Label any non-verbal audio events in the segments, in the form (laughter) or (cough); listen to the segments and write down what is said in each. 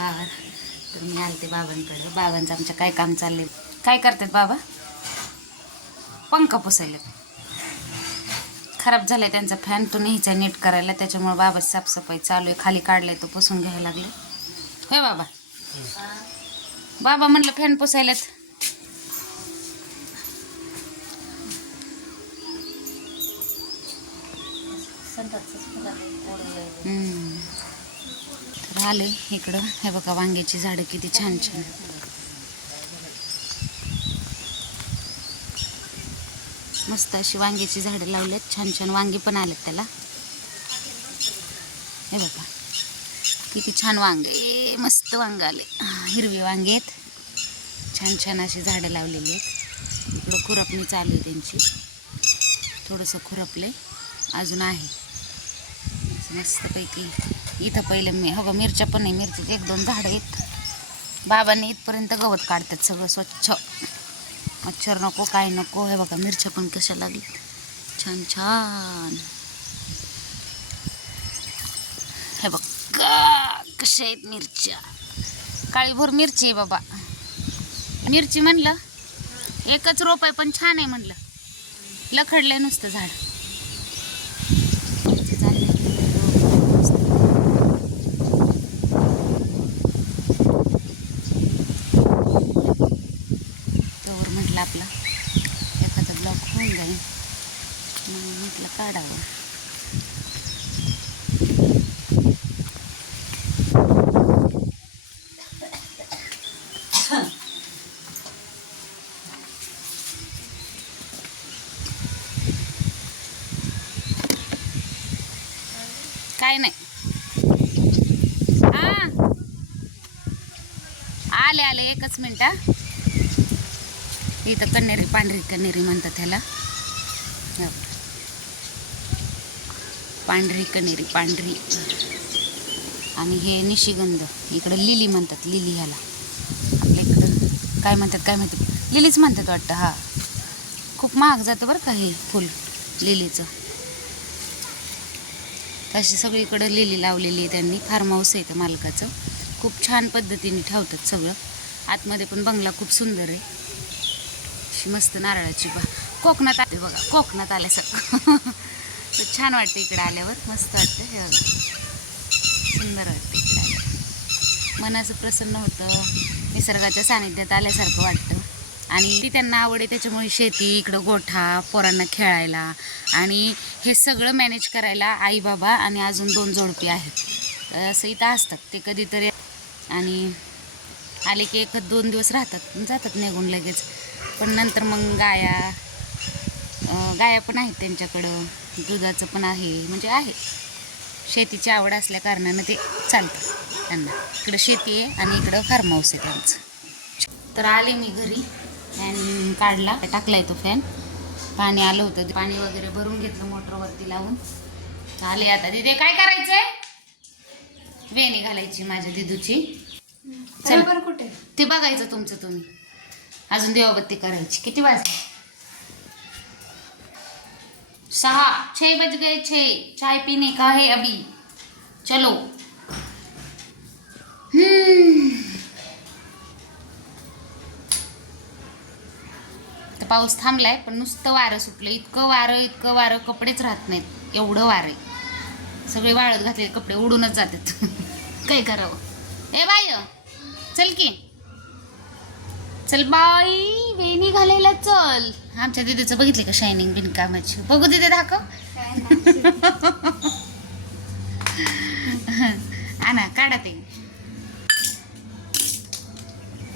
नमस्कार तर मी आलते बाबांकडे. बाबांचं आमच्या काय काम चालले काय करतात बाबा? पंख पुसायले खराब झालाय त्यांचा फॅन तो न्यायचा नीट करायला. त्याच्यामुळे बाबा साफसफाई चालू आहे. खाली काढलाय तो पुसून घ्यायला लागले. होय बाबा? बाबा म्हणलं फॅन पुसायलात. हम्म. आले इकडं. हे बघा वांग्याची झाडं किती छान छान. मस्त अशी वांग्याची झाडं लावलेत. छान छान वांगी पण आलेत त्याला. हे बघा. किती छान वांग ए मस्त वांग आले. हिरवी वांगे आहेत. छान छान अशी झाडं लावलेली आहेत. इकडं खुरपणी चालू आहे त्यांची. थोडंसं खुरपले अजून आहे. मस्तपैकी. इथं पहिले मी हो मिरच्या पण आहे मिरचीचे एक दोन झाडं आहेत. बाबांनी इथपर्यंत गवत काढतात सगळं स्वच्छ. मच्छर नको काय नको हे बघा मिरच्या पण कशा लागल्यात. छान छान. हे बघ कशा आहेत मिरच्या. काळीभोर मिरची आहे बाबा. मिरची म्हणलं एकच रोप आहे पण छान आहे म्हणलं. लखडलं नुसतं झाड. म्हणून म्हटलं काढावं. काय नाही. हा आले आले एकच मिनिट इथं कण्हेरी पांढरी कण्हेरी म्हणतात ह्याला. हे पांढरी कन्हेरी पांढरी. आणि हे निशिगंध इकडं लिली म्हणतात लिली ह्याला. आपल्या इकडं काय म्हणतात काय माहिती. लिलीच म्हणतात वाटतं हा. खूप महाग जातं बरं का हे फुल लिलीचं. तशी सगळीकडं लिली लावलेली आहे त्यांनी. फार्म हाऊस आहे त्या मालकाचं. खूप छान पद्धतीने ठेवतात सगळं. आतमध्ये पण बंगला खूप सुंदर आहे. अशी मस्त नारळाची बा कोकणात आले बघा कोकणात आल्यासारखं. (laughs) तर छान वाटतं इकडं आल्यावर. मस्त वाटतं हे सुंदर वाटतं इकडं आल्यावर. मनाचं प्रसन्न होतं. निसर्गाच्या सानिध्यात आल्यासारखं वाटतं. आणि ती त्यांना आवड आहे त्याच्यामुळे शेती इकडं गोठा पोरांना खेळायला आणि हे सगळं मॅनेज करायला आई बाबा आणि अजून दोन जोडपे आहेत. असं इथं असतात. ते कधीतरी आणि आले की एक दोन दिवस राहतात. जातात निघून लगेच. पण नंतर मग गाया गाया पण आहेत त्यांच्याकडं दुधाचं पण आहे म्हणजे आहे. शेतीची आवड असल्या कारणानं ते चालतं त्यांना. इकडं शेती आहे आणि इकडं फार्म हाऊस आहे त्यांचं. तर आले मी घरी. फॅन काढला टाकलाय तो फॅन पाणी आलं होतं. पाणी वगैरे भरून घेतलं मोटरवरती लावून. आले आता. तिथे काय करायचंय? वेणी घालायची माझ्या दिदूची. चल. बरं कुठे? ते बघायचं तुमचं तुम्ही. अजून देवाबत्ती करायची. किती वाजले? सहा छः बज गए छः. चाय पीने का है अभी. चलो. तर पाऊस थांबलाय पण नुसतं वारं सुटलं. इतकं वारं इतकं वारं कपडेच राहत नाहीत. एवढं वारं आहे. सगळे वाळत घातलेले कपडे उडूनच जातात. (laughs) काय करावं? ए बाय चल की. चल बाई वेणी घालायला चल. आमच्या दिदीचं बघितले का शायनिंग बिनकामाची? बघू दिदी दाखव. आणा काढा ते.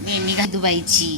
वेणी घा दुबाईची.